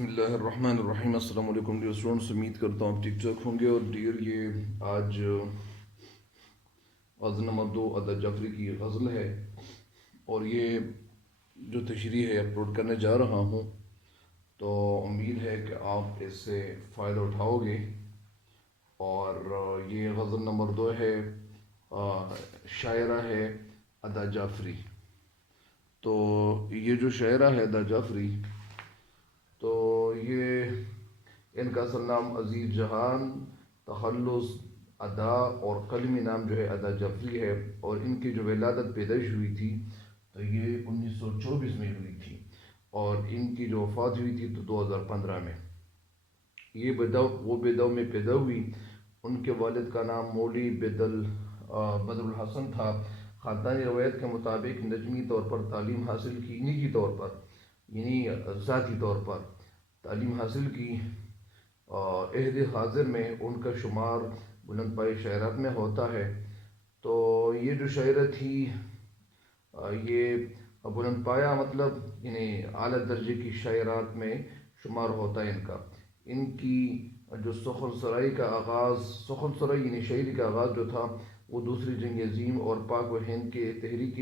بسم اللہ الرحمن الرحیم۔ السلام علیکم ڈیئر اسٹوڈنٹس، امید کرتا ہوں آپ ٹھیک ٹھاک ہوں گے۔ اور ڈیئر یہ آج غزل نمبر 2 ادا جعفری کی غزل ہے، اور یہ جو تشریح ہے اپلوڈ کرنے جا رہا ہوں، تو امید ہے کہ آپ اس سے فائدہ اٹھاؤ گے۔ اور یہ غزل نمبر 2 ہے، شاعرہ ہے ادا جعفری۔ تو یہ جو شاعرہ ہے ادا جعفری، تو یہ ان کا اصل نام عزیز جہان تخلص ادا اور قلمی نام جو ہے ادا جعفری ہے، اور ان کی جو ولادت پیدائش ہوئی تھی تو یہ 1924 میں ہوئی تھی، اور ان کی جو وفات ہوئی تھی تو 2015 میں۔ یہ بیدو میں پیدا ہوئی۔ ان کے والد کا نام مولوی بدر الحسن تھا۔ خاندانی روایت کے مطابق نجمی طور پر تعلیم حاصل کی، نجی طور پر یعنی ذاتی طور پر تعلیم حاصل کی۔ عہد حاضر میں ان کا شمار بلند پائے شاعرات میں ہوتا ہے۔ تو یہ جو شاعرہ تھی، یہ بلند پایا مطلب یعنی اعلیٰ درجے کی شاعرات میں شمار ہوتا ہے ان کا۔ ان کی جو سخن سرائی کا آغاز، سخن سرائی یعنی شاعری کا آغاز جو تھا، وہ دوسری جنگ عظیم اور پاک و ہند کے تحریک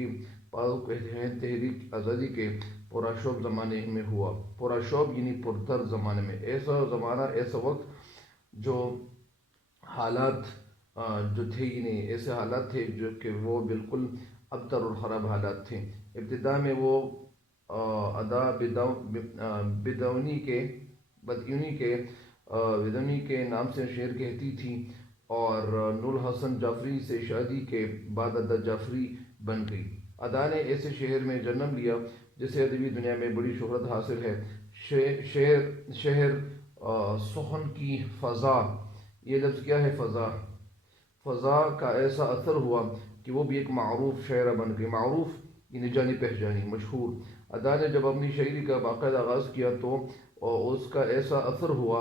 آزادی کے پرآشوب زمانے میں ہوا۔ پرآشوب یعنی پرتر زمانے میں، ایسا زمانہ، ایسا وقت جو حالات جو تھے، یعنی ایسے حالات تھے جو کہ وہ بالکل ابتر اور خراب حالات تھے۔ ابتدا میں وہ ادا بدونی کے نام سے شعر کہتی تھی، اور نور حسن جعفری سے شادی کے بعد ادا جعفری بن گئی۔ ادا نے ایسے شہر میں جنم لیا جسے ادبی دنیا میں بڑی شہرت حاصل ہے۔ شہر سخن کی فضا، یہ لفظ کیا ہے؟ فضا کا ایسا اثر ہوا کہ وہ بھی ایک معروف شاعرہ بن گئی۔ معروف یعنی جانی پہچانی، مشہور۔ ادا نے جب اپنی شاعری کا باقاعدہ آغاز کیا تو اس کا ایسا اثر ہوا،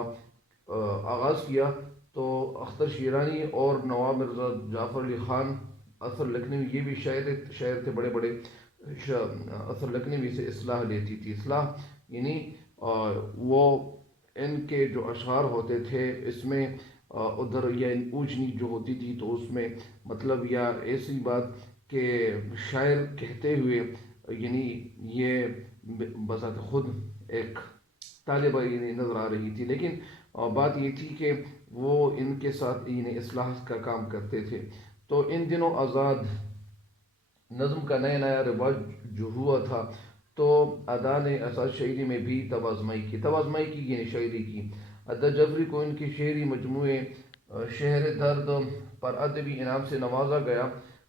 تو اختر شیرانی اور نواب مرزا جعفر علی خان، اثر لکھنوی، یہ بھی شاعر تھے بڑے بڑے۔ اثر لکھنوی سے اصلاح لیتی تھی۔ اصلاح یعنی وہ ان کے جو اشعار ہوتے تھے اس میں ادھر یا اونچ نیچ جو ہوتی تھی تو اس میں مطلب یا ایسی بات کہ شاعر کہتے ہوئے یعنی یہ بذات خود ایک طالبہ یعنی نظر آ رہی تھی، لیکن بات یہ تھی کہ وہ ان کے ساتھ یعنی اصلاح کا کام کرتے تھے۔ تو ان دنوں آزاد نظم کا نیا نیا رواج جو ہوا تھا، تو ادا نے اساس شاعری میں بھی توازمائی کی یعنی شاعری کی۔ ادا جعفری کو ان کی شعری مجموعے شہر درد پر ادبی انعام سے نوازا گیا۔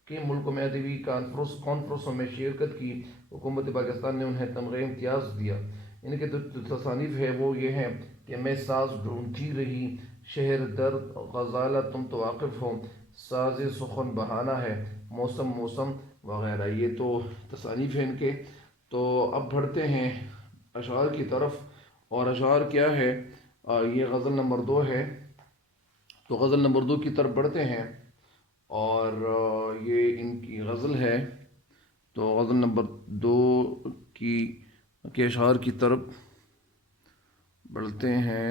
کئی ملکوں میں ادبی کانفرنسوں میں شرکت کی۔ حکومت پاکستان نے انہیں تمغہ امتیاز دیا۔ ان کے جو تصانیف ہے وہ یہ ہیں کہ میں ساز ڈھونڈتی رہی، شہر درد غزالہ تم تو واقف ہو، ساز سخن بہانہ ہے، موسم وغیرہ۔ یہ تو تصانیف ہیں ان کے۔ تو اب بڑھتے ہیں اشعار کی طرف، اور اشعار کیا ہے؟ یہ غزل نمبر 2 ہے، تو غزل نمبر 2 کی طرف بڑھتے ہیں، اور یہ ان کی غزل ہے۔ تو غزل نمبر 2 کے اشعار کی طرف بڑھتے ہیں۔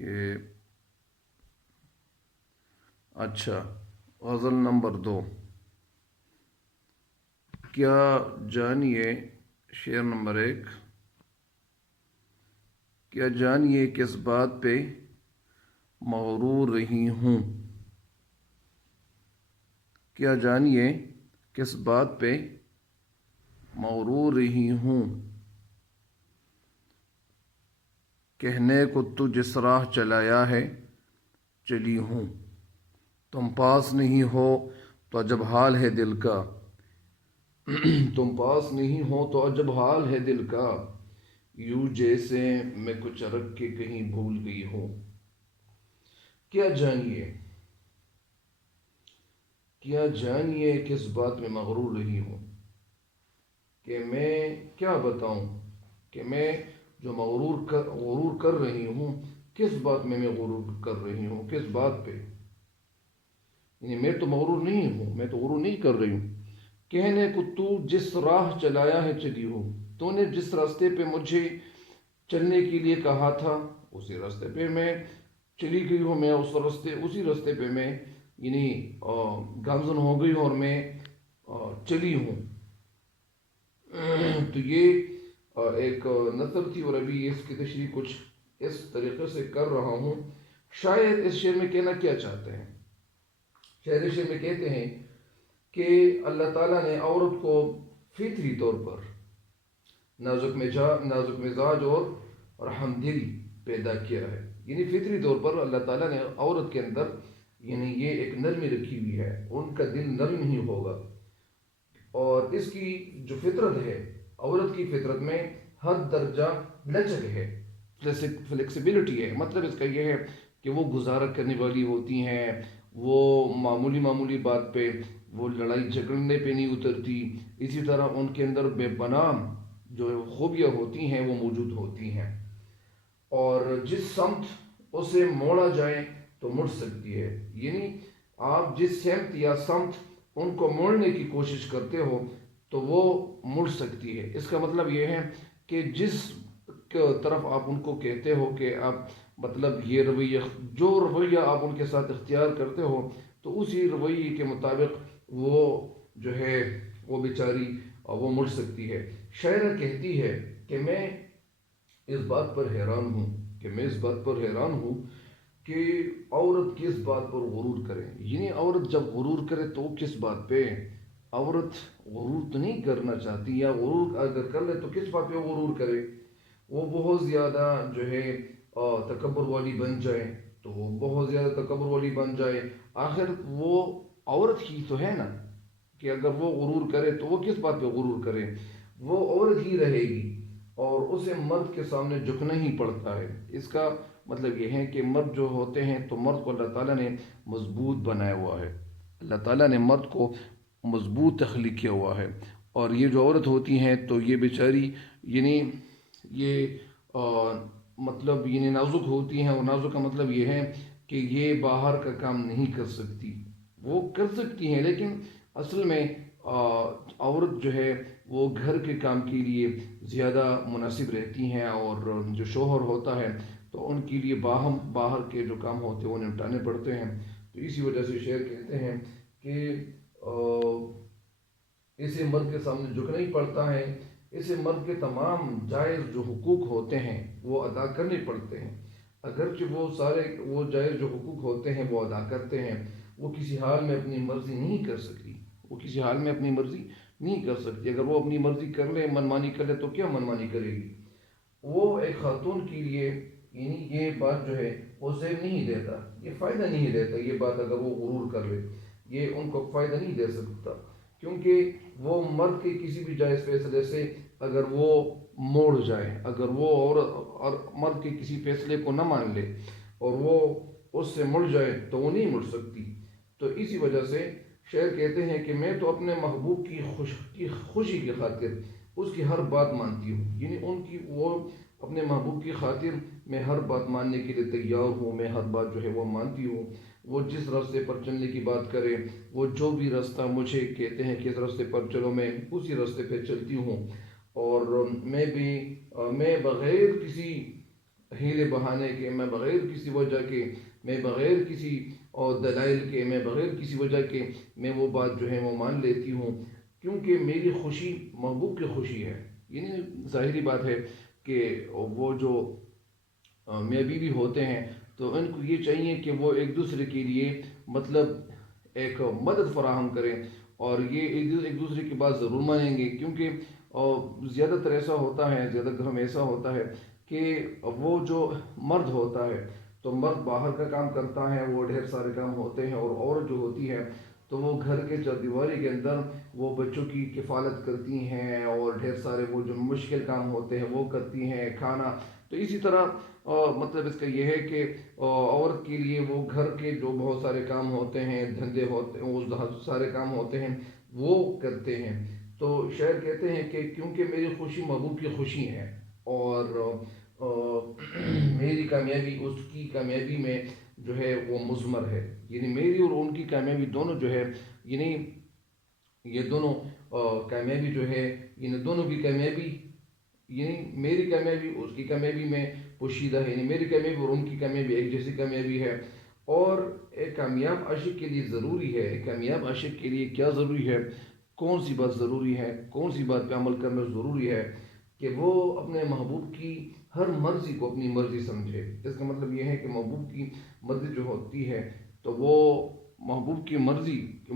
یہ اچھا، غزل نمبر 2، کیا جانیے، شعر نمبر 1، کیا جانیے کس بات پہ مغرور رہی ہوں، کیا جانیے کس بات پہ مغرور رہی ہوں، کہنے کو تو جس راہ چلایا ہے چلی ہوں، تم پاس نہیں ہو تو عجب حال ہے دل کا، تم پاس نہیں ہو تو عجب حال ہے دل کا، یوں جیسے میں کچھ رکھ کے کہیں بھول گئی ہوں۔ کیا جانیے کس بات میں مغرور رہی ہوں، کہ میں کیا بتاؤں کہ میں جو غرور کر رہی ہوں، کس بات میں غرور کر رہی ہوں، کس بات پہ؟ یعنی میں تو مغرور نہیں ہوں، میں تو غرور نہیں کر رہی ہوں۔ کہنے کو تو جس راہ چلایا ہے چلی ہوں، تو نے جس راستے پہ مجھے چلنے کے لیے کہا تھا اسی راستے پہ میں چلی گئی ہوں، میں اسی راستے پہ میں یعنی گامزن ہو گئی ہوں اور میں چلی ہوں۔ تو یہ ایک نثر تھی، اور ابھی اس کی تشریح کچھ اس طریقے سے کر رہا ہوں۔ شاعر اس شعر میں کہنا کیا چاہتے ہیں؟ شاعر اس شعر میں کہتے ہیں کہ اللہ تعالیٰ نے عورت کو فطری طور پر نازک مزاج اور رحم دل پیدا کیا ہے، یعنی فطری طور پر اللہ تعالیٰ نے عورت کے اندر یعنی یہ ایک نرمی رکھی ہوئی ہے، ان کا دل نرم ہی ہوگا، اور اس کی جو فطرت ہے، عورت کی فطرت میں ہر درجہ لچک ہے، فلیکسیبلٹی ہے۔ مطلب اس کا یہ ہے کہ وہ گزارا کرنے والی ہوتی ہیں، وہ معمولی بات پہ وہ لڑائی جھگڑنے پہ نہیں اترتی، اسی طرح ان کے اندر بے پناہ جو خوبیاں ہوتی ہیں وہ موجود ہوتی ہیں، اور جس سمت اسے موڑا جائے تو مڑ سکتی ہے، یعنی آپ جس سمت یا سمت ان کو موڑنے کی کوشش کرتے ہو تو وہ مڑ سکتی ہے۔ اس کا مطلب یہ ہے کہ جس طرف آپ ان کو کہتے ہو کہ آپ مطلب یہ رویہ آپ ان کے ساتھ اختیار کرتے ہو تو اسی رویے کے مطابق وہ جو ہے وہ بیچاری وہ مڑ سکتی ہے۔ شاعرہ کہتی ہے کہ میں اس بات پر حیران ہوں کہ عورت کس بات پر غرور کرے، یعنی عورت جب غرور کرے تو کس بات پہ؟ عورت غرور تو نہیں کرنا چاہتی، یا غرور اگر کر لے تو کس بات پہ وہ غرور کرے؟ وہ بہت زیادہ جو ہے تکبر والی بن جائے تو وہ بہت زیادہ تکبر والی بن جائے، آخر وہ عورت ہی تو ہے نا، کہ اگر وہ غرور کرے تو وہ کس بات پہ غرور کرے؟ وہ عورت ہی رہے گی اور اسے مرد کے سامنے جھکنا ہی پڑتا ہے۔ اس کا مطلب یہ ہے کہ مرد جو ہوتے ہیں تو مرد کو اللہ تعالیٰ نے مضبوط بنایا ہوا ہے، اللہ تعالیٰ نے مرد کو مضبوط تخلیق کیا ہوا ہے، اور یہ جو عورت ہوتی ہیں تو یہ بیچاری یعنی یہ مطلب یعنی نازک ہوتی ہیں، اور نازک کا مطلب یہ ہے کہ یہ باہر کا کام نہیں کر سکتی، وہ کر سکتی ہیں لیکن اصل میں عورت جو ہے وہ گھر کے کام کے لیے زیادہ مناسب رہتی ہیں، اور جو شوہر ہوتا ہے تو ان کے لیے باہر کے جو کام ہوتے ہیں وہ نپٹانے پڑتے ہیں۔ تو اسی وجہ سے شعر کہتے ہیں کہ اسے مرد کے سامنے جھکنا ہی پڑتا ہے، اسے مرد کے تمام جائز جو حقوق ہوتے ہیں وہ ادا کرنے پڑتے ہیں، اگرچہ وہ جائز جو حقوق ہوتے ہیں وہ ادا کرتے ہیں، وہ کسی حال میں اپنی مرضی نہیں کر سکتی، اگر وہ اپنی مرضی کر لے، منمانی کر لے تو کیا منمانی کرے گی؟ وہ ایک خاتون کے لیے یعنی یہ بات جو ہے وہ زیب نہیں دیتا، یہ فائدہ نہیں دیتا، یہ بات اگر وہ غرور کر لے یہ ان کو فائدہ نہیں دے سکتا، کیونکہ وہ مرد کے کسی بھی جائز فیصلے سے اگر وہ موڑ جائے، اگر وہ اور مرد کے کسی فیصلے کو نہ مان لے اور وہ اس سے مڑ جائے تو وہ نہیں مڑ سکتی۔ تو اسی وجہ سے شاعر کہتے ہیں کہ میں تو اپنے محبوب کی خوشی کی خاطر اس کی ہر بات مانتی ہوں، یعنی وہ اپنے محبوب کی خاطر میں ہر بات ماننے کے لیے تیار ہوں، میں ہر بات جو ہے وہ مانتی ہوں، وہ جس راستے پر چلنے کی بات کرے، وہ جو بھی راستہ مجھے کہتے ہیں کہ اس راستے پر چلو میں اسی راستے پہ چلتی ہوں، اور میں بغیر کسی ہیلے بہانے کے، میں بغیر کسی وجہ کے، میں بغیر کسی اور دلائل کے، میں بغیر کسی وجہ کے میں وہ بات جو ہے وہ مان لیتی ہوں، کیونکہ میری خوشی محبوب کی خوشی ہے۔ یعنی ظاہری بات ہے کہ وہ جو میاں بیوی ہوتے ہیں تو ان کو یہ چاہیے کہ وہ ایک دوسرے کے لیے مطلب ایک مدد فراہم کریں، اور یہ ایک دوسرے کی بات ضرور مانیں گے، کیونکہ زیادہ تر ایسا ہوتا ہے، زیادہ گھروں میں ایسا ہوتا ہے کہ وہ جو مرد ہوتا ہے تو مرد باہر کا کام کرتا ہے، وہ ڈھیر سارے کام ہوتے ہیں، اور عورت جو ہوتی ہے تو وہ گھر کے چار دیواری کے اندر وہ بچوں کی کفالت کرتی ہیں، اور ڈھیر سارے وہ جو مشکل کام ہوتے ہیں وہ کرتی ہیں، کھانا۔ تو اسی طرح مطلب اس کا یہ ہے کہ عورت کے لیے وہ گھر کے جو بہت سارے کام ہوتے ہیں، دھندے ہوتے ہیں، وہ سارے کام ہوتے ہیں وہ کرتے ہیں۔ تو شاعر کہتے ہیں کہ کیونکہ میری خوشی محبوب کی خوشی ہے، اور میری کامیابی اس کی کامیابی میں جو ہے وہ مضمر ہے، یعنی میری اور ان کی کامیابی دونوں جو ہے، یعنی یہ دونوں کامیابی جو ہے، یعنی دونوں کی کامیابی، یعنی میری کامیابی اس کی کامیابی میں پوشیدہ ہے، یعنی میری کامیابی اور ان کی کامیابی ایک جیسی کامیابی ہے۔ اور ایک کامیاب عاشق کے لیے ضروری ہے، ایک کامیاب عاشق کے لیے کیا ضروری ہے، کون سی بات ضروری ہے، کون سی بات پہ عمل کرنا ضروری ہے، کہ وہ اپنے محبوب کی ہر مرضی کو اپنی مرضی سمجھے۔ اس کا مطلب یہ ہے کہ محبوب کی مرضی جو ہوتی ہے تو وہ محبوب کی مرضی کے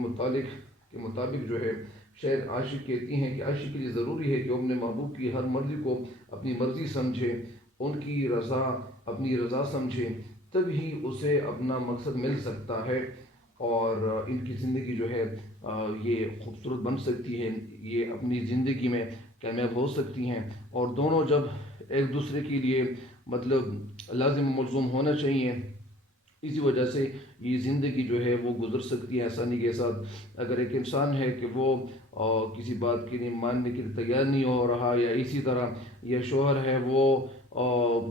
مطابق جو ہے، شاید عاشق کہتی ہیں کہ عاشق کے لیے ضروری ہے کہ وہ اپنے محبوب کی ہر مرضی کو اپنی مرضی سمجھے، ان کی رضا اپنی رضا سمجھے، تبھی اسے اپنا مقصد مل سکتا ہے، اور ان کی زندگی جو ہے یہ خوبصورت بن سکتی ہے، یہ اپنی زندگی میں کامیاب ہو سکتی ہیں، اور دونوں جب ایک دوسرے کے لیے مطلب لازم و ملزوم ہونا چاہیے، اسی وجہ سے یہ زندگی جو ہے وہ گزر سکتی ہے آسانی کے ساتھ۔ اگر ایک انسان ہے کہ وہ کسی بات کے لیے ماننے کے لیے تیار نہیں ہو رہا، یا اسی طرح یہ شوہر ہے وہ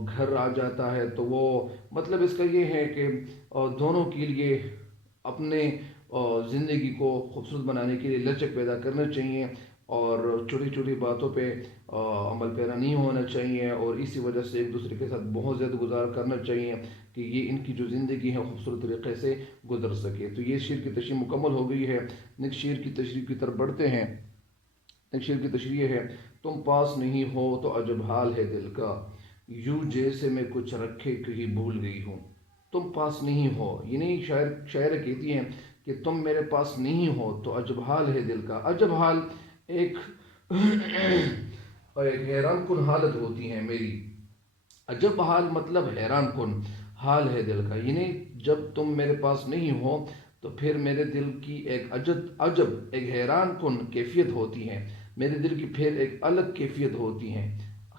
گھر آ جاتا ہے، تو وہ مطلب اس کا یہ ہے کہ دونوں کے لیے اپنے زندگی کو خوبصورت بنانے کے لیے لچک پیدا کرنا چاہیے، اور چھوٹی چھوٹی باتوں پہ عمل پیرا نہیں ہونا چاہیے، اور اسی وجہ سے ایک دوسرے کے ساتھ بہت زیادہ گزار کرنا چاہیے کہ یہ ان کی جو زندگی ہے خوبصورت طریقے سے گزر سکے۔ تو یہ شعر کی تشریح مکمل ہو گئی ہے، نیکسٹ شعر کی تشریح کی طرف بڑھتے ہیں۔ نیکسٹ شعر کی تشریح ہے: تم پاس نہیں ہو تو عجب حال ہے دل کا، یوں جیسے میں کچھ رکھے کہیں بھول گئی ہوں۔ تم پاس نہیں ہو، یعنی شاعرہ کہتی ہیں کہ تم میرے پاس نہیں ہو تو عجب حال ہے دل کا۔ عجب حال ایک ایک حیران کن حالت ہوتی ہے میری۔ عجب حال مطلب حیران کن حال ہے دل کا، یعنی جب تم میرے پاس نہیں ہو تو پھر میرے دل کی ایک عجب ایک حیران کن کیفیت ہوتی ہے، میرے دل کی پھر ایک الگ کیفیت ہوتی ہے۔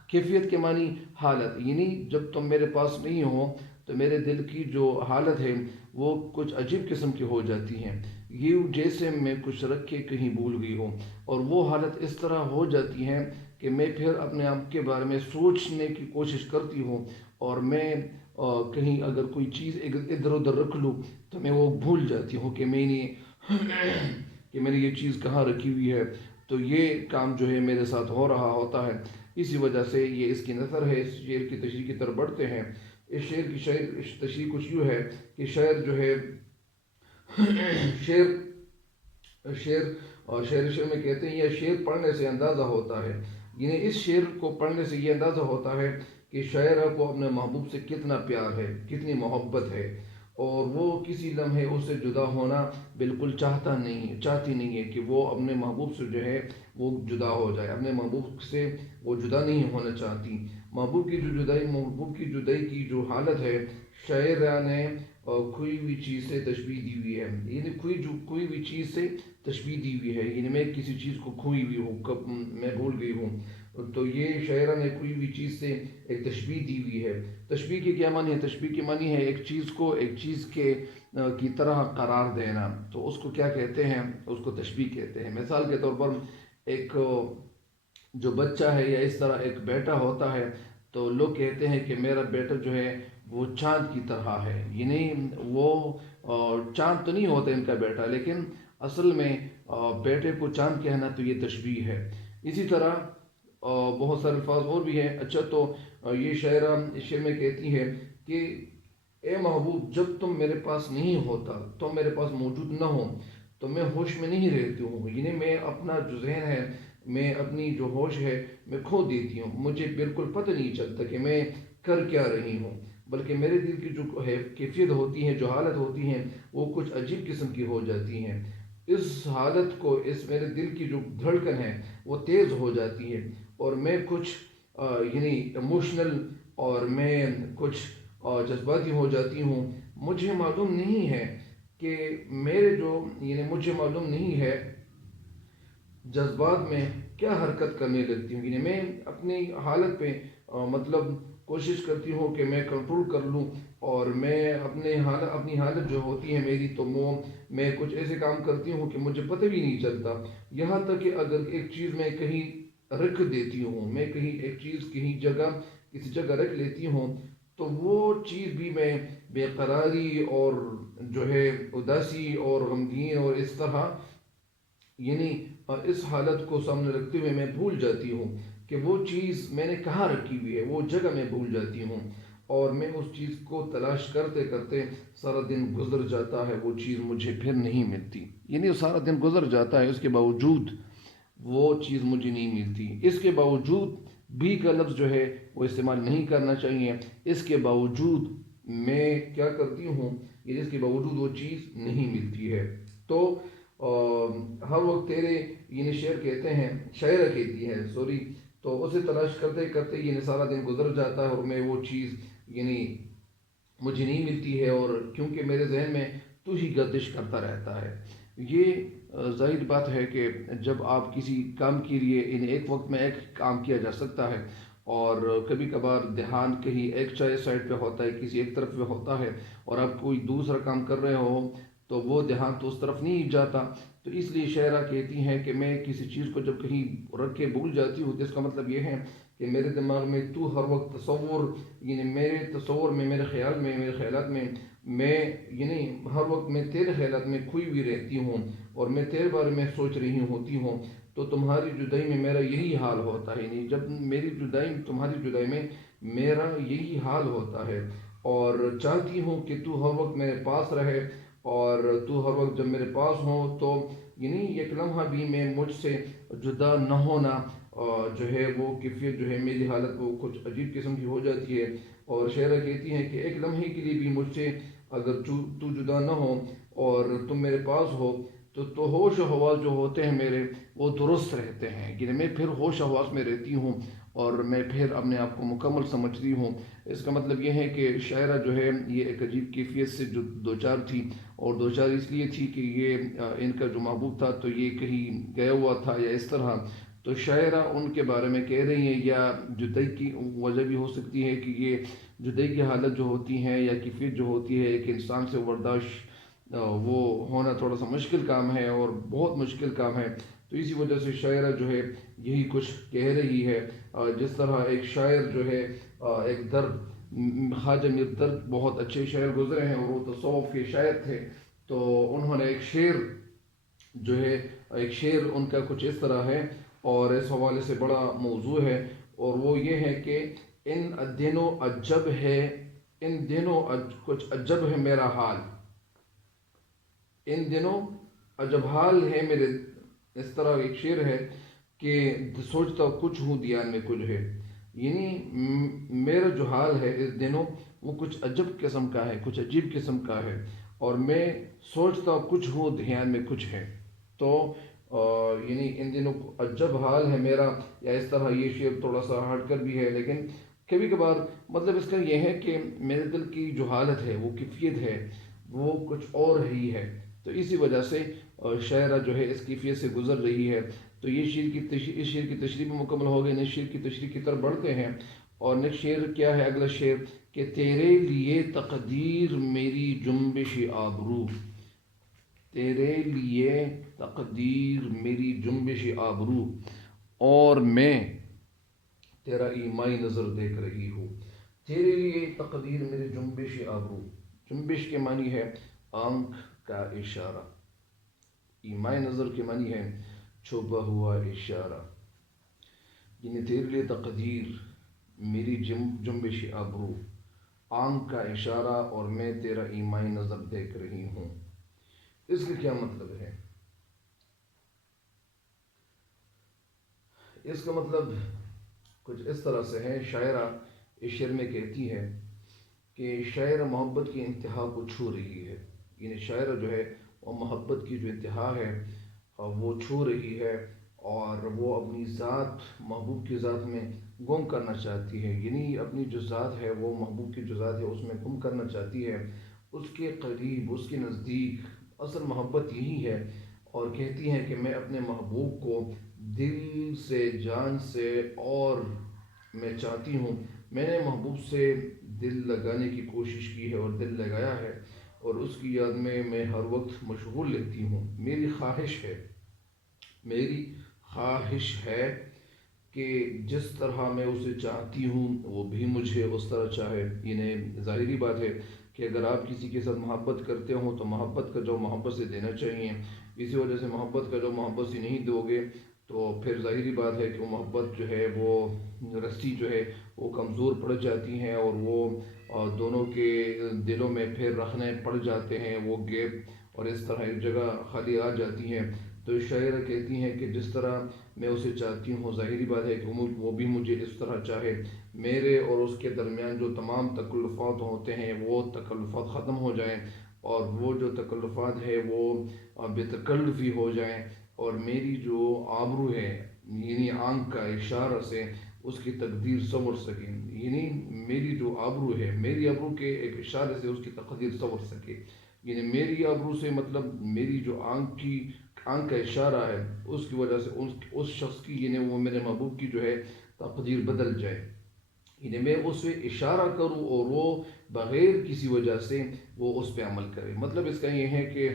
کیفیت کے معنی حالت، یعنی جب تم میرے پاس نہیں ہو تو میرے دل کی جو حالت ہے وہ کچھ عجیب قسم کی ہو جاتی ہے، یہ جیسے میں کچھ رکھ کے کہیں بھول گئی ہوں، اور وہ حالت اس طرح ہو جاتی ہے کہ میں پھر اپنے آپ کے بارے میں سوچنے کی کوشش کرتی ہوں، اور میں کہیں اگر کوئی چیز ادھر ادھر رکھ لوں تو میں وہ بھول جاتی ہوں کہ میں نے یہ چیز کہاں رکھی ہوئی ہے۔ تو یہ کام جو ہے میرے ساتھ ہو رہا ہوتا ہے، اسی وجہ سے یہ اس کی نثر ہے۔ اس شعر کی تشریح کی طرف بڑھتے ہیں۔ اس شعر کی تشریح کچھ یوں ہے کہ شاعر جو ہے شعر میں کہتے ہیں، یہ شعر پڑھنے سے اندازہ ہوتا ہے، یعنی اس شعر کو پڑھنے سے یہ اندازہ ہوتا ہے کہ شاعرہ کو اپنے محبوب سے کتنا پیار ہے، کتنی محبت ہے، اور وہ کسی لمحے اس سے جدا ہونا بالکل چاہتی نہیں ہے کہ وہ اپنے محبوب سے جو ہے وہ جدا ہو جائے، اپنے محبوب سے وہ جدا نہیں ہونا چاہتی۔ محبوب کی جدائی کی جو حالت ہے، شاعرہ نے کھوئی ہوئی چیز سے تشبیہ دی ہوئی ہے، یعنی کوئی بھی چیز سے تشبیہ دی ہوئی ہے، یعنی میں کسی چیز کو کھوئی ہوئی ہوں، کب میں بھول گئی ہوں، تو یہ شاعرہ نے کھوئی ہوئی چیز سے ایک تشبیہ دی ہوئی ہے۔ تشبیہ کے کیا معنی ہے؟ تشبیہ کے معنی ہے ایک چیز کو ایک چیز کی طرح قرار دینا، تو اس کو کیا کہتے ہیں؟ اس کو تشبیہ کہتے ہیں۔ مثال کے طور پر ایک جو بچہ ہے یا اس طرح ایک بیٹا ہوتا ہے، تو لوگ کہتے ہیں کہ میرا بیٹا جو ہے وہ چاند کی طرح ہے، یعنی وہ چاند تو نہیں ہوتا ان کا بیٹا، لیکن اصل میں بیٹے کو چاند کہنا تو یہ تشبیہ ہے۔ اسی طرح بہت سارے الفاظ اور بھی ہیں۔ اچھا، تو یہ شاعرہ اس شعر میں کہتی ہے کہ اے محبوب، جب تم میرے پاس نہیں ہوتا، تم میرے پاس موجود نہ ہو تو میں ہوش میں نہیں رہتی ہوں، یعنی میں اپنا جو ذہن ہے، میں اپنی جو ہوش ہے میں کھو دیتی ہوں، مجھے بالکل پتہ نہیں چلتا کہ میں کر کیا رہی ہوں، بلکہ میرے دل کی جو کیفیت ہوتی ہے، جو حالت ہوتی ہیں، وہ کچھ عجیب قسم کی ہو جاتی ہیں۔ اس حالت کو، اس میرے دل کی جو دھڑکن ہے وہ تیز ہو جاتی ہے، اور میں کچھ یعنی ایموشنل، اور میں کچھ جذباتی ہو جاتی ہوں۔ مجھے معلوم نہیں ہے کہ مجھے معلوم نہیں ہے جذبات میں کیا حرکت کرنے لگتی ہوں، یعنی میں اپنی حالت پہ مطلب کوشش کرتی ہوں کہ میں کنٹرول کر لوں، اور میں اپنی حالت جو ہوتی ہے میری، تو میں کچھ ایسے کام کرتی ہوں کہ مجھے پتہ بھی نہیں چلتا، یہاں تک کہ اگر ایک چیز میں کہیں رکھ دیتی ہوں، میں کہیں ایک چیز کسی جگہ رکھ لیتی ہوں، تو وہ چیز بھی میں بے قراری اور جو ہے اداسی اور غمگین اور اس طرح یعنی اس حالت کو سامنے رکھتے ہوئے میں بھول جاتی ہوں کہ وہ چیز میں نے کہاں رکھی ہوئی ہے، وہ جگہ میں بھول جاتی ہوں، اور میں اس چیز کو تلاش کرتے کرتے سارا دن گزر جاتا ہے، وہ چیز مجھے پھر نہیں ملتی، یعنی سارا دن گزر جاتا ہے، اس کے باوجود وہ چیز مجھے نہیں ملتی، اس کے باوجود بھی کا لفظ جو ہے وہ استعمال نہیں کرنا چاہیے، اس کے باوجود میں کیا کرتی ہوں، یعنی اس کے باوجود وہ چیز نہیں ملتی ہے، تو ہر وقت تیرے یعنی شعر کہتے ہیں، شاعرہ کہتی ہے سوری، تو اسے تلاش کرتے کرتے یعنی سارا دن گزر جاتا ہے اور میں وہ چیز یعنی مجھے نہیں ملتی ہے، اور کیونکہ میرے ذہن میں تو ہی گردش کرتا رہتا ہے۔ یہ ظاہر بات ہے کہ جب آپ کسی کام کے لیے یعنی ایک وقت میں ایک کام کیا جا سکتا ہے، اور کبھی کبھار دھیان کہیں ایک سائڈ پہ ہوتا ہے، کسی ایک طرف پہ ہوتا ہے، اور آپ کوئی دوسرا کام کر رہے ہو تو وہ دھیان تو اس طرف نہیں جاتا، تو اس لیے شاعرہ کہتی ہیں کہ میں کسی چیز کو جب کہیں رکھ کے بھول جاتی ہوں تو اس کا مطلب یہ ہے کہ میرے دماغ میں تو ہر وقت تصور، یعنی میرے تصور میں، میرے خیال میں، میرے خیالات میں یعنی ہر وقت میں تیرے خیالات میں کھوئی ہوئی رہتی ہوں، اور میں تیرے بارے میں سوچ رہی ہوتی ہوں، تو تمہاری جدائی میں میرا یہی حال ہوتا ہے، یعنی جب میری جدائی تمہاری جدائی میں میرا یہی حال ہوتا ہے، اور چاہتی ہوں کہ تو ہر وقت میرے پاس رہے، اور تو ہر وقت جب میرے پاس ہو تو یعنی ایک لمحہ بھی میں مجھ سے جدا نہ ہونا، جو ہے وہ کیفیت جو ہے میری حالت وہ کچھ عجیب قسم کی ہو جاتی ہے، اور شاعرہ کہتی ہیں کہ ایک لمحے کے لیے بھی مجھ سے اگر تو جدا نہ ہو اور تم میرے پاس ہو تو ہوش و حواس جو ہوتے ہیں میرے وہ درست رہتے ہیں، یعنی میں پھر ہوش و حواس میں رہتی ہوں، اور میں پھر اپنے آپ کو مکمل سمجھتی ہوں۔ اس کا مطلب یہ ہے کہ شاعرہ جو ہے یہ ایک عجیب کیفیت سے جو دوچار تھی، اور دوچار اس لیے تھی کہ یہ ان کا جو محبوب تھا تو یہ کہیں گیا ہوا تھا یا اس طرح، تو شاعرہ ان کے بارے میں کہہ رہی ہیں، یا جدائی کی وجہ بھی ہو سکتی ہے کہ یہ جدائی کی حالت جو ہوتی ہے یا کیفیت جو ہوتی ہے ایک انسان سے برداشت وہ ہونا تھوڑا سا مشکل کام ہے، اور بہت مشکل کام ہے، تو اسی وجہ سے شاعرہ جو ہے یہی کچھ کہہ رہی ہے، جس طرح ایک شاعر جو ہے ایک درد، خواجہ میر درد بہت اچھے شاعر گزرے ہیں اور وہ تصوف کے شاعر تھے، تو انہوں نے ایک شعر جو ہے، ایک شعر ان کا کچھ اس طرح ہے، اور اس حوالے سے بڑا موضوع ہے، اور وہ یہ ہے کہ ان دنوں عجب ہے، ان دنوں کچھ عجب ہے میرا حال، ان دنوں عجب حال ہے میرے، اس طرح ایک شعر ہے کہ سوچتا کچھ ہوں دیان میں کچھ ہے، یعنی میرا جو حال ہے اس دنوں وہ کچھ عجب قسم کا ہے، کچھ عجیب قسم کا ہے، اور میں سوچتا کچھ ہوں دھیان میں کچھ ہے، تو یعنی ان دنوں عجب حال ہے میرا، یا اس طرح یہ شعر تھوڑا سا ہٹ کر بھی ہے، لیکن کبھی کبھار مطلب اس کا یہ ہے کہ میرے دل کی جو حالت ہے وہ کیفیت ہے وہ کچھ اور ہی ہے، تو اسی وجہ سے شاعرہ جو ہے اس کیفیت سے گزر رہی ہے، تو یہ اس شعر کی تشریح بھی مکمل ہو گئی، نیکسٹ شعر کی تشریح کی طرف بڑھتے ہیں، اور نیکسٹ شعر کیا ہے، اگلا شعر کہ تیرے لیے تقدیر میری جنبش آبرو، تیرے لیے تقدیر میری جنبش آبرو، اور میں تیرا ایمائی نظر دیکھ رہی ہوں، تیرے لیے تقدیر میری جنبش آبرو، جنبش کے معنی ہے آنکھ کا اشارہ، ایمائی نظر کے معنی ہے چھپا ہوا اشارہ، یعنی تیرے لیے تقدیر میری جنبش آبرو، آنکھ کا اشارہ، اور میں تیرا ایمائی نظر دیکھ رہی ہوں، اس کا کیا مطلب ہے؟ اس کا مطلب کچھ اس طرح سے ہے، شاعرہ اس شعر میں کہتی ہے کہ شاعر محبت کی انتہا کو چھو رہی ہے، یعنی شاعرہ جو ہے وہ محبت کی جو انتہا ہے وہ چھو رہی ہے، اور وہ اپنی ذات محبوب کی ذات میں گم کرنا چاہتی ہے، یعنی اپنی جو ذات ہے وہ محبوب کی جو ذات ہے اس میں گم کرنا چاہتی ہے، اس کے قریب، اس کے نزدیک اصل محبت یہی ہے، اور کہتی ہیں کہ میں اپنے محبوب کو دل سے، جان سے، اور میں چاہتی ہوں، میں نے محبوب سے دل لگانے کی کوشش کی ہے اور دل لگایا ہے، اور اس کی یاد میں ہر وقت مشغول رہتی ہوں، میری خواہش ہے کہ جس طرح میں اسے چاہتی ہوں وہ بھی مجھے اس طرح چاہے. یعنی ظاہری بات ہے کہ اگر آپ کسی کے ساتھ محبت کرتے ہوں تو محبت کا جو محبت سے دینا چاہیے. اسی وجہ سے محبت کا جو محبت سے نہیں دو گے تو پھر ظاہری بات ہے کہ وہ محبت جو ہے وہ رسی جو ہے وہ کمزور پڑ جاتی ہیں اور وہ دونوں کے دلوں میں پھر رکھنے پڑ جاتے ہیں وہ گیپ اور اس طرح ایک جگہ خالی آ جاتی ہے. تو شاعرہ کہتی ہیں کہ جس طرح میں اسے چاہتی ہوں ظاہری بات ہے کہ وہ بھی مجھے اس طرح چاہے. میرے اور اس کے درمیان جو تمام تکلفات ہوتے ہیں وہ تکلفات ختم ہو جائیں اور وہ جو تکلفات ہے وہ بے تکلفی ہو جائیں اور میری جو آبرو ہے یعنی آنکھ کا اشارہ سے اس کی تقدیر سنور سکے. یعنی میری جو آبرو ہے میری آبرو کے ایک اشارے سے اس کی تقدیر سنور سکے. یعنی میری آبرو سے مطلب میری جو آنکھ کا اشارہ ہے اس کی وجہ سے اس شخص کی یعنی وہ میرے محبوب کی جو ہے تقدیر بدل جائے. یعنی میں اس پہ اشارہ کروں اور وہ بغیر کسی وجہ سے وہ اس پہ عمل کرے. مطلب اس کا یہ ہے کہ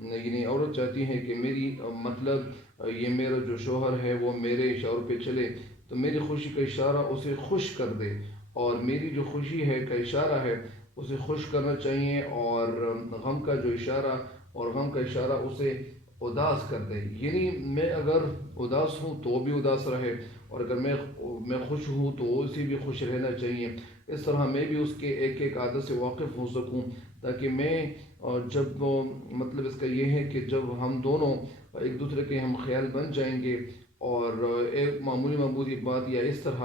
یعنی عورت چاہتی ہے کہ میری مطلب یہ میرا جو شوہر ہے وہ میرے اشاروں پہ چلے تو میری خوشی کا اشارہ اسے خوش کر دے اور میری جو خوشی ہے کا اشارہ ہے اسے خوش کرنا چاہیے اور غم کا جو اشارہ اور غم کا اشارہ اسے اداس کر دے. یعنی میں اگر اداس ہوں تو وہ بھی اداس رہے اور اگر میں خوش ہوں تو اسے بھی خوش رہنا چاہیے. اس طرح میں بھی اس کے ایک ایک عادت سے واقف ہو سکوں تاکہ میں جب مطلب اس کا یہ ہے کہ جب ہم دونوں ایک دوسرے کے ہم خیال بن جائیں گے اور ایک معمولی بات یا اس طرح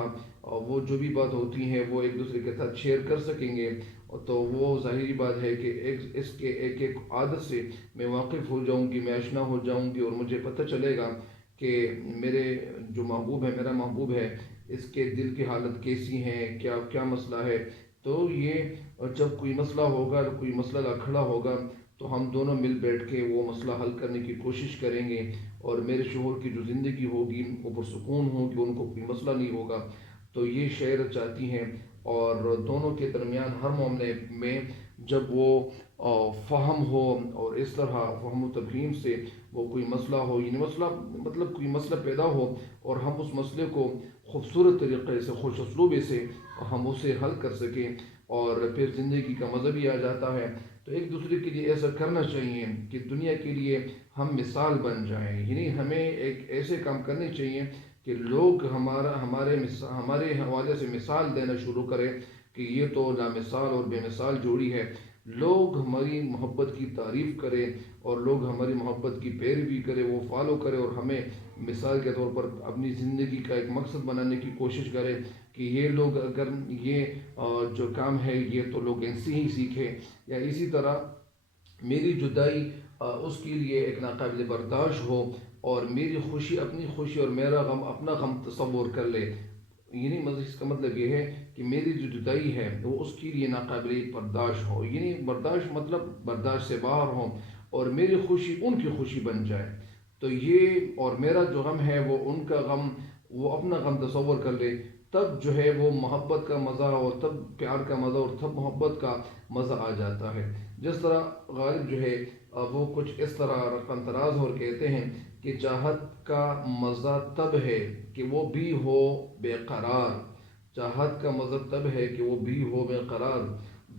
وہ جو بھی بات ہوتی ہیں وہ ایک دوسرے کے ساتھ شیئر کر سکیں گے تو وہ ظاہری بات ہے کہ اس کے ایک ایک عادت سے میں واقف ہو جاؤں گی, میں آشنا ہو جاؤں گی اور مجھے پتہ چلے گا کہ میرے جو محبوب ہے میرا محبوب ہے اس کے دل کی حالت کیسی ہے, کیا مسئلہ ہے. تو یہ جب کوئی مسئلہ ہوگا کوئی مسئلہ کھڑا ہوگا تو ہم دونوں مل بیٹھ کے وہ مسئلہ حل کرنے کی کوشش کریں گے اور میرے شوہر کی جو زندگی ہوگی وہ پرسکون ہوگی, ان کو کوئی مسئلہ نہیں ہوگا. تو یہ شاعر چاہتی ہیں اور دونوں کے درمیان ہر معاملے میں جب وہ فہم ہو اور اس طرح فہم و تفہیم سے وہ کوئی مسئلہ ہو یعنی مطلب کوئی مسئلہ پیدا ہو اور ہم اس مسئلے کو خوبصورت طریقے سے خوش اسلوبے سے ہم اسے حل کر سکیں اور پھر زندگی کا مزہ بھی آ جاتا ہے. تو ایک دوسرے کے لیے ایسا کرنا چاہیے کہ دنیا کے لیے ہم مثال بن جائیں. یعنی ہمیں ایک ایسے کام کرنے چاہیے کہ لوگ ہمارے حوالے سے مثال دینا شروع کریں کہ یہ تو لامثال اور بے مثال جوڑی ہے. لوگ ہماری محبت کی تعریف کریں اور لوگ ہماری محبت کی پیروی کرے, وہ فالو کرے اور ہمیں مثال کے طور پر اپنی زندگی کا ایک مقصد بنانے کی کوشش کرے کہ یہ لوگ اگر یہ جو کام ہے یہ تو لوگ ان سے ہی سیکھیں. یا اسی طرح میری جدائی اس کے لیے ایک ناقابل برداشت ہو اور میری خوشی اپنی خوشی اور میرا غم اپنا غم تصور کر لے. یعنی اس کا مطلب یہ ہے کہ میری جو جدائی ہے وہ اس کے لیے ناقابل برداشت ہو, یعنی برداشت مطلب برداشت سے باہر ہو اور میری خوشی ان کی خوشی بن جائے. تو یہ اور میرا جو غم ہے وہ ان کا غم وہ اپنا غم تصور کر لے. تب جو ہے وہ محبت کا مزہ اور تب پیار کا مزہ اور تب محبت کا مزہ آ جاتا ہے. جس طرح غالب جو ہے وہ کچھ اس طرح رقم تراز اور کہتے ہیں کہ چاہت کا مزہ تب ہے کہ وہ بھی ہو بے قرار, چاہت کا مزہ تب ہے کہ وہ بھی ہو بے قرار,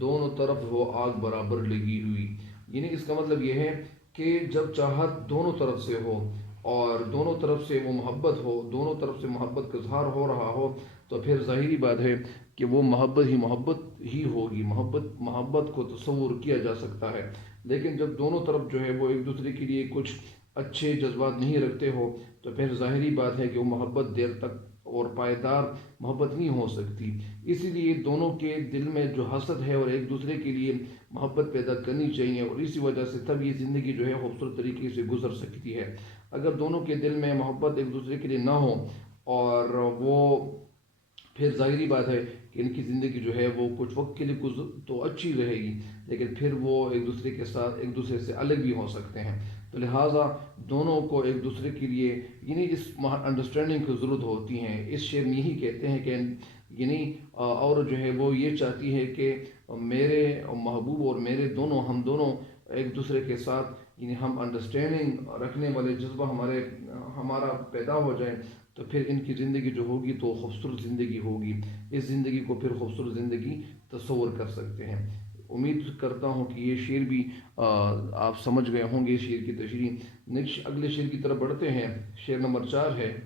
دونوں طرف ہو آگ برابر لگی ہوئی. یعنی اس کا مطلب یہ ہے کہ جب چاہت دونوں طرف سے ہو اور دونوں طرف سے وہ محبت ہو, دونوں طرف سے محبت کا اظہار ہو رہا ہو تو پھر ظاہری بات ہے کہ وہ محبت ہی ہوگی. محبت کو تصور کیا جا سکتا ہے, لیکن جب دونوں طرف جو ہے وہ ایک دوسرے کے لیے کچھ اچھے جذبات نہیں رکھتے ہو تو پھر ظاہری بات ہے کہ وہ محبت دیر تک اور پائیدار محبت نہیں ہو سکتی. اسی لیے دونوں کے دل میں جو حسد ہے اور ایک دوسرے کے لیے محبت پیدا کرنی چاہیے اور اسی وجہ سے تب یہ زندگی جو ہے خوبصورت طریقے سے گزر سکتی ہے. اگر دونوں کے دل میں محبت ایک دوسرے کے لیے نہ ہو اور وہ پھر ظاہری بات ہے کہ ان کی زندگی جو ہے وہ کچھ وقت کے لیے تو اچھی رہے گی لیکن پھر وہ ایک دوسرے کے ساتھ ایک دوسرے سے الگ بھی ہو سکتے ہیں. تو لہٰذا دونوں کو ایک دوسرے کے لیے یعنی اس انڈرسٹینڈنگ کی ضرورت ہوتی ہے. اس شعر میں یہی کہتے ہیں کہ یعنی اور جو ہے وہ یہ چاہتی ہے کہ میرے محبوب اور ہم دونوں ایک دوسرے کے ساتھ یعنی ہم انڈرسٹینڈنگ رکھنے والے جذبہ ہمارا پیدا ہو جائیں تو پھر ان کی زندگی جو ہوگی تو خوبصورت زندگی ہوگی، اس زندگی کو پھر خوبصورت زندگی تصور کر سکتے ہیں۔ امید کرتا ہوں کہ یہ شعر بھی آپ سمجھ گئے ہوں گے، اس شعر کی تشریح۔ نیکسٹ اگلے شعر کی طرف بڑھتے ہیں۔ شعر نمبر 4 ہے: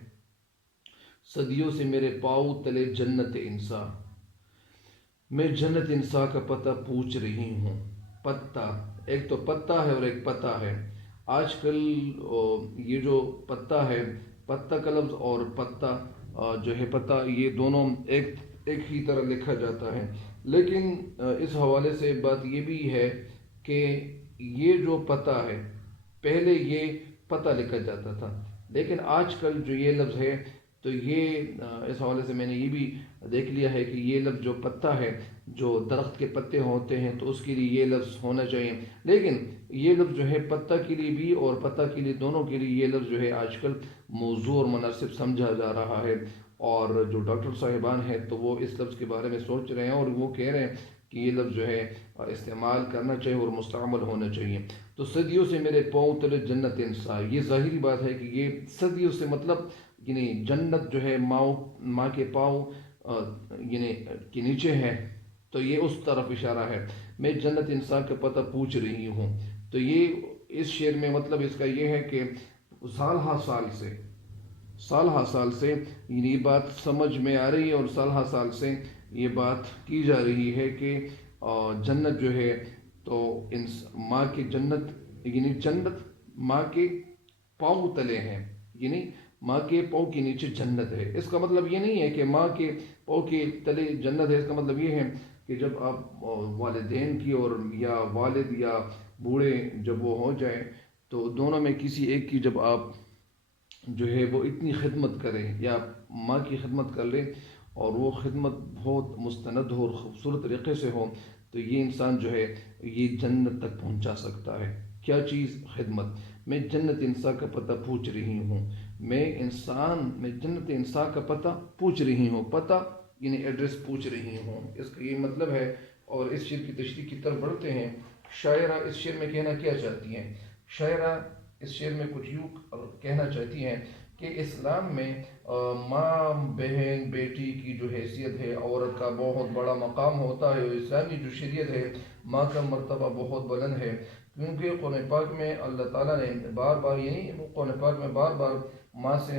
صدیوں سے میرے پاؤں تلے جنت انسا، میں جنت انسا کا پتہ پوچھ رہی ہوں۔ پتہ، ایک تو پتہ ہے اور ایک پتہ ہے۔ آج کل یہ جو پتہ ہے، پتہ کا لفظ اور پتہ جو ہے پتہ، یہ دونوں ایک ہی طرح لکھا جاتا ہے، لیکن اس حوالے سے بات یہ بھی ہے کہ یہ جو پتہ ہے، پہلے یہ پتہ لکھا جاتا تھا، لیکن آج کل جو یہ لفظ ہے تو یہ اس حوالے سے میں نے یہ بھی دیکھ لیا ہے کہ یہ لفظ جو پتہ ہے، جو درخت کے پتے ہوتے ہیں تو اس کے لیے یہ لفظ ہونا چاہیے، لیکن یہ لفظ جو ہے پتہ کے لیے بھی اور پتہ کے لیے، دونوں کے لیے یہ لفظ جو ہے آج کل موزوں اور مناسب سمجھا جا رہا ہے۔ اور جو ڈاکٹر صاحبان ہیں تو وہ اس لفظ کے بارے میں سوچ رہے ہیں اور وہ کہہ رہے ہیں کہ یہ لفظ جو ہے استعمال کرنا چاہیے اور مستعمل ہونا چاہیے۔ تو صدیوں سے میرے پاؤں تلے جنت انسا، یہ ظاہری بات ہے کہ یہ صدیوں سے مطلب یعنی جنت جو ہے ماں کے پاؤں یعنی کے نیچے ہے، تو یہ اس طرف اشارہ ہے۔ میں جنت انسان کا پتہ پوچھ رہی ہوں، تو یہ اس شعر میں مطلب اس کا یہ ہے کہ سال ہا سال سے یہ بات سمجھ میں آ رہی ہے اور سال ہا سال سے یہ بات کی جا رہی ہے کہ جنت جو ہے تو ماں کی جنت، یعنی جنت ماں کے پاؤں تلے ہیں، یعنی ماں کے پاؤں کے نیچے جنت ہے۔ اس کا مطلب یہ نہیں ہے کہ ماں کے پاؤں کے تلے جنت ہے، اس کا مطلب یہ ہے کہ جب آپ والدین کی اور یا والد یا بوڑھے جب وہ ہو جائیں تو دونوں میں کسی ایک کی جب آپ جو ہے وہ اتنی خدمت کریں یا ماں کی خدمت کر لیں اور وہ خدمت بہت مستند ہو اور خوبصورت طریقے سے ہو تو یہ انسان جو ہے یہ جنت تک پہنچا سکتا ہے۔ کیا چیز؟ خدمت۔ میں جنت انسان کا پتہ پوچھ رہی ہوں، میں جنت انسان کا پتہ پوچھ رہی ہوں، پتہ یعنی ایڈریس پوچھ رہی ہوں، اس کا یہ مطلب ہے۔ اور اس شعر کی تشریح کی طرف بڑھتے ہیں۔ شاعرہ اس شعر میں کہنا کیا چاہتی ہیں؟ شاعرہ اس شعر میں کچھ یوں کہنا چاہتی ہیں کہ اسلام میں ماں، بہن، بیٹی کی جو حیثیت ہے، عورت کا بہت بڑا مقام ہوتا ہے، اور اسلامی جو شریعت ہے ماں کا مرتبہ بہت بلند ہے، کیونکہ قرآن پاک میں اللہ تعالیٰ نے بار بار ماں سے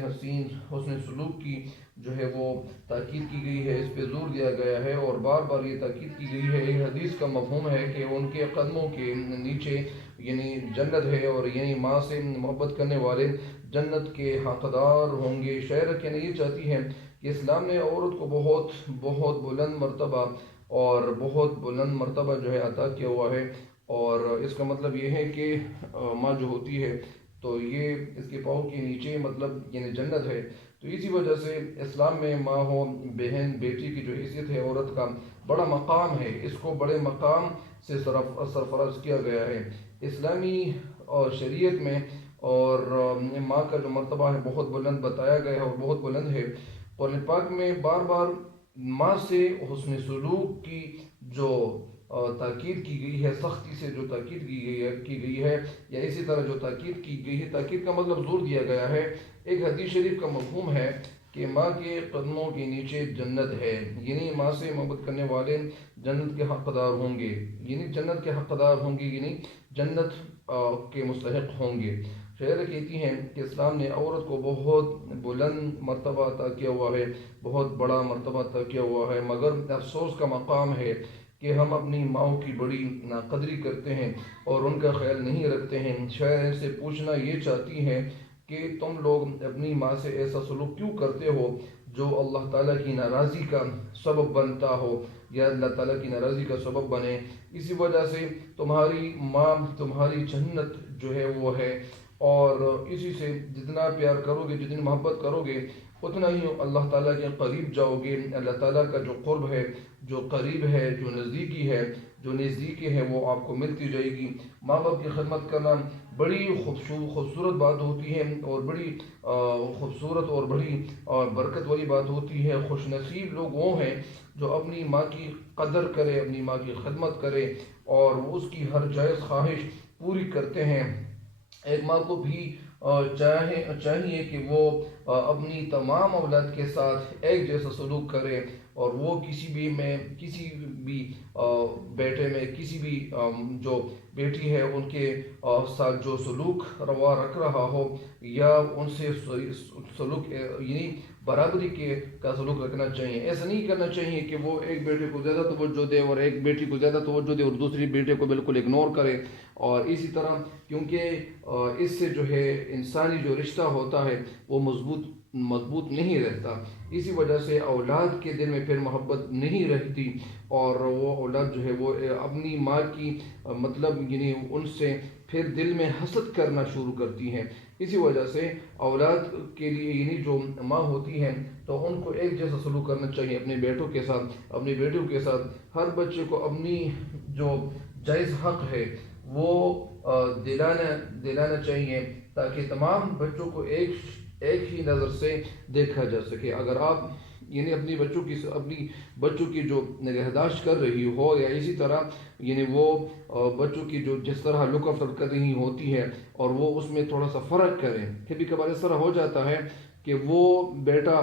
حسن سلوک کی جو ہے وہ تاکید کی گئی ہے، اس پہ زور دیا گیا ہے، اور بار بار یہ تاکید کی گئی ہے۔ ایک حدیث کا مفہوم ہے کہ ان کے قدموں کے نیچے یعنی جنت ہے، اور یعنی ماں سے محبت کرنے والے جنت کے حقدار ہوں گے۔ شاعرہ کہنا یہ چاہتی ہے کہ اسلام نے عورت کو بہت بلند مرتبہ جو ہے عطا کیا ہوا ہے، اور اس کا مطلب یہ ہے کہ ماں جو ہوتی ہے تو یہ اس کے پاؤں کے نیچے مطلب یعنی جنت ہے۔ تو اسی وجہ سے اسلام میں ماں ہو، بہن، بیٹی کی جو حیثیت ہے، عورت کا بڑا مقام ہے، اس کو بڑے مقام سے سرفراز کیا گیا ہے اسلامی شریعت میں، اور ماں کا جو مرتبہ ہے بہت بلند بتایا گیا ہے اور بہت بلند ہے۔ قرآن پاک میں بار بار ماں سے حسن سلوک کی جو تاکید کی گئی ہے، سختی سے جو تاکید کی گئی ہے یا اسی طرح جو تاکید کی گئی ہے، تاکید کا مطلب زور دیا گیا ہے۔ ایک حدیث شریف کا مفہوم ہے کہ ماں کے قدموں کے نیچے جنت ہے، یعنی ماں سے محبت کرنے والے جنت کے حقدار ہوں گے، یعنی جنت کے مستحق ہوں گے۔ شاعرہ کہتی ہیں کہ اسلام نے عورت کو بہت بلند مرتبہ عطا کیا ہوا ہے، بہت بڑا مرتبہ عطا کیا ہوا ہے، مگر افسوس کا مقام ہے کہ ہم اپنی ماؤں کی بڑی ناقدری کرتے ہیں اور ان کا خیال نہیں رکھتے ہیں۔ شاعرہ سے پوچھنا یہ چاہتی ہیں کہ تم لوگ اپنی ماں سے ایسا سلوک کیوں کرتے ہو جو اللہ تعالیٰ کی ناراضی کا سبب بنتا ہو یا اللہ تعالیٰ کی ناراضی کا سبب بنے؟ اسی وجہ سے تمہاری ماں تمہاری جنت جو ہے وہ ہے، اور اسی سے جتنا پیار کرو گے، جتنی محبت کرو گے، اتنا ہی اللہ تعالیٰ کے قریب جاؤ گے۔ اللہ تعالیٰ کا جو قرب ہے، جو قریب ہے، جو نزدیکی ہے وہ آپ کو ملتی جائے گی۔ ماں باپ کی خدمت کرنا بڑی خوبصورت بات ہوتی ہے، اور بڑی خوبصورت اور بڑی برکت والی بات ہوتی ہے۔ خوش نصیب لوگ وہ ہیں جو اپنی ماں کی قدر کرے، اپنی ماں کی خدمت کرے اور اس کی ہر جائز خواہش پوری کرتے ہیں۔ ایک ماں کو بھی چاہیے کہ وہ اپنی تمام اولاد کے ساتھ ایک جیسا سلوک کرے، اور وہ کسی بھی بیٹے میں، کسی بھی جو بیٹی ہے ان کے ساتھ جو سلوک روا رکھ رہا ہو، یا ان سے سلوک یعنی برابری کا سلوک رکھنا چاہیے۔ ایسا نہیں کرنا چاہیے کہ وہ ایک بیٹے کو زیادہ توجہ دے اور ایک بیٹی کو زیادہ توجہ دے اور دوسری بیٹے کو بالکل اگنور کرے، اور اسی طرح، کیونکہ اس سے جو ہے انسانی جو رشتہ ہوتا ہے وہ مضبوط نہیں رہتا۔ اسی وجہ سے اولاد کے دل میں پھر محبت نہیں رہتی، اور وہ اولاد جو ہے وہ اپنی ماں کی مطلب یعنی ان سے پھر دل میں حسد کرنا شروع کرتی ہیں۔ اسی وجہ سے اولاد کے لیے یعنی جو ماں ہوتی ہیں تو ان کو ایک جیسا سلوک کرنا چاہیے اپنے بیٹوں کے ساتھ، اپنی بیٹیوں کے ساتھ۔ ہر بچے کو اپنی جو جائز حق ہے وہ دلانا چاہیے، تاکہ تمام بچوں کو ایک ہی نظر سے دیکھا جا سکے۔ اگر آپ یعنی اپنی بچوں کی جو نگہداشت کر رہی ہو، یا اسی طرح یعنی وہ بچوں کی جو جس طرح لک افٹ کر رہی ہوتی ہے، اور وہ اس میں تھوڑا سا فرق کریں، کبھی کبھار اس طرح ہو جاتا ہے کہ وہ بیٹا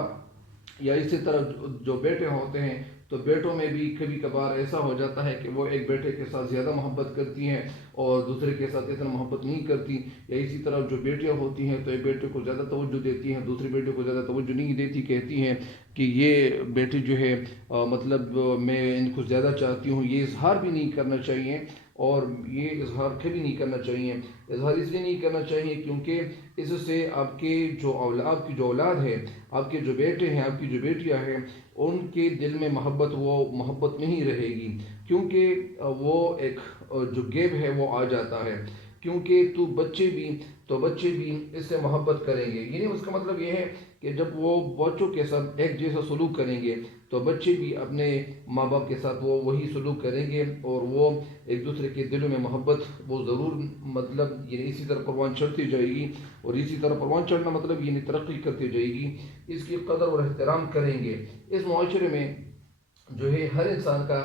یا اسی طرح جو بیٹے ہوتے ہیں تو بیٹوں میں بھی کبھی کبھار ایسا ہو جاتا ہے کہ وہ ایک بیٹے کے ساتھ زیادہ محبت کرتی ہیں اور دوسرے کے ساتھ اتنا محبت نہیں کرتی، یا اسی طرح جو بیٹیاں ہوتی ہیں تو ایک بیٹے کو زیادہ توجہ دیتی ہیں، دوسرے بیٹے کو زیادہ توجہ نہیں دیتی، کہتی ہیں کہ یہ بیٹی جو ہے مطلب میں ان کو زیادہ چاہتی ہوں۔ یہ اظہار بھی نہیں کرنا چاہیے، اور یہ اظہار کبھی نہیں کرنا چاہیے۔ اظہار اس لیے نہیں کرنا چاہیے کیونکہ اس سے آپ کی جو اولاد ہے، آپ کے جو بیٹے ہیں، آپ کی جو بیٹیاں ہیں، ان کے دل میں محبت نہیں رہے گی، کیونکہ وہ ایک جو گیپ ہے وہ آ جاتا ہے، کیونکہ بچے بھی اس سے محبت کریں گے۔ یعنی اس کا مطلب یہ ہے کہ جب وہ بچوں کے ساتھ ایک جیسا سلوک کریں گے تو بچے بھی اپنے ماں باپ کے ساتھ وہی سلوک کریں گے، اور وہ ایک دوسرے کے دلوں میں محبت وہ ضرور مطلب یعنی اسی طرح پروان چڑھتی جائے گی، اور اسی طرح پروان چڑھنا مطلب یعنی ترقی کرتی جائے گی، اس کی قدر اور احترام کریں گے۔ اس معاشرے میں جو ہے ہر انسان کا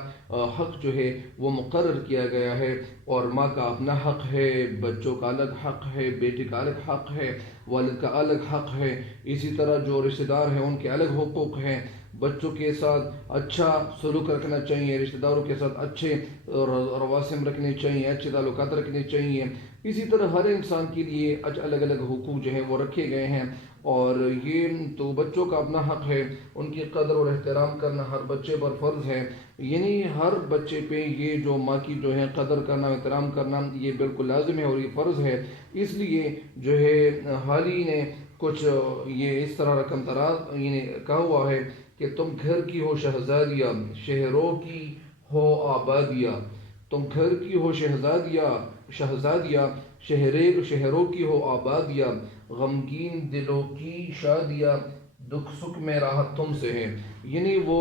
حق جو ہے وہ مقرر کیا گیا ہے، اور ماں کا اپنا حق ہے، بچوں کا الگ حق ہے، بیٹے کا الگ حق ہے، والد کا الگ حق ہے، اسی طرح جو رشتہ دار ہیں ان کے الگ حقوق ہیں۔ بچوں کے ساتھ اچھا سلوک رکھنا چاہیے، رشتہ داروں کے ساتھ اچھے رواسم رکھنے چاہیے، اچھے تعلقات رکھنے چاہیے۔ اسی طرح ہر انسان کے لیے الگ الگ حقوق جو ہیں وہ رکھے گئے ہیں، اور یہ تو بچوں کا اپنا حق ہے، ان کی قدر اور احترام کرنا ہر بچے پر فرض ہے۔ یعنی ہر بچے پہ یہ جو ماں کی جو ہے قدر کرنا، احترام کرنا، یہ بالکل لازم ہے اور یہ فرض ہے۔ اس لیے جو ہے حال ہی نے کچھ یہ اس طرح رقم تراز یعنی کہا ہوا ہے کہ تم گھر کی ہو شہزادیاں، شہروں کی ہو آبادیاں، تم گھر کی ہو شہزادیاں، شہروں کی ہو آبادیاں، غمگین دلوں کی شادیاں، دکھ سکھ میں راحت تم سے ہے۔ یعنی وہ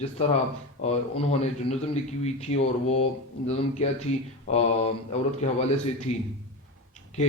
جس طرح انہوں نے جو نظم لکھی ہوئی تھی، اور وہ نظم کیا تھی عورت کے حوالے سے تھی کہ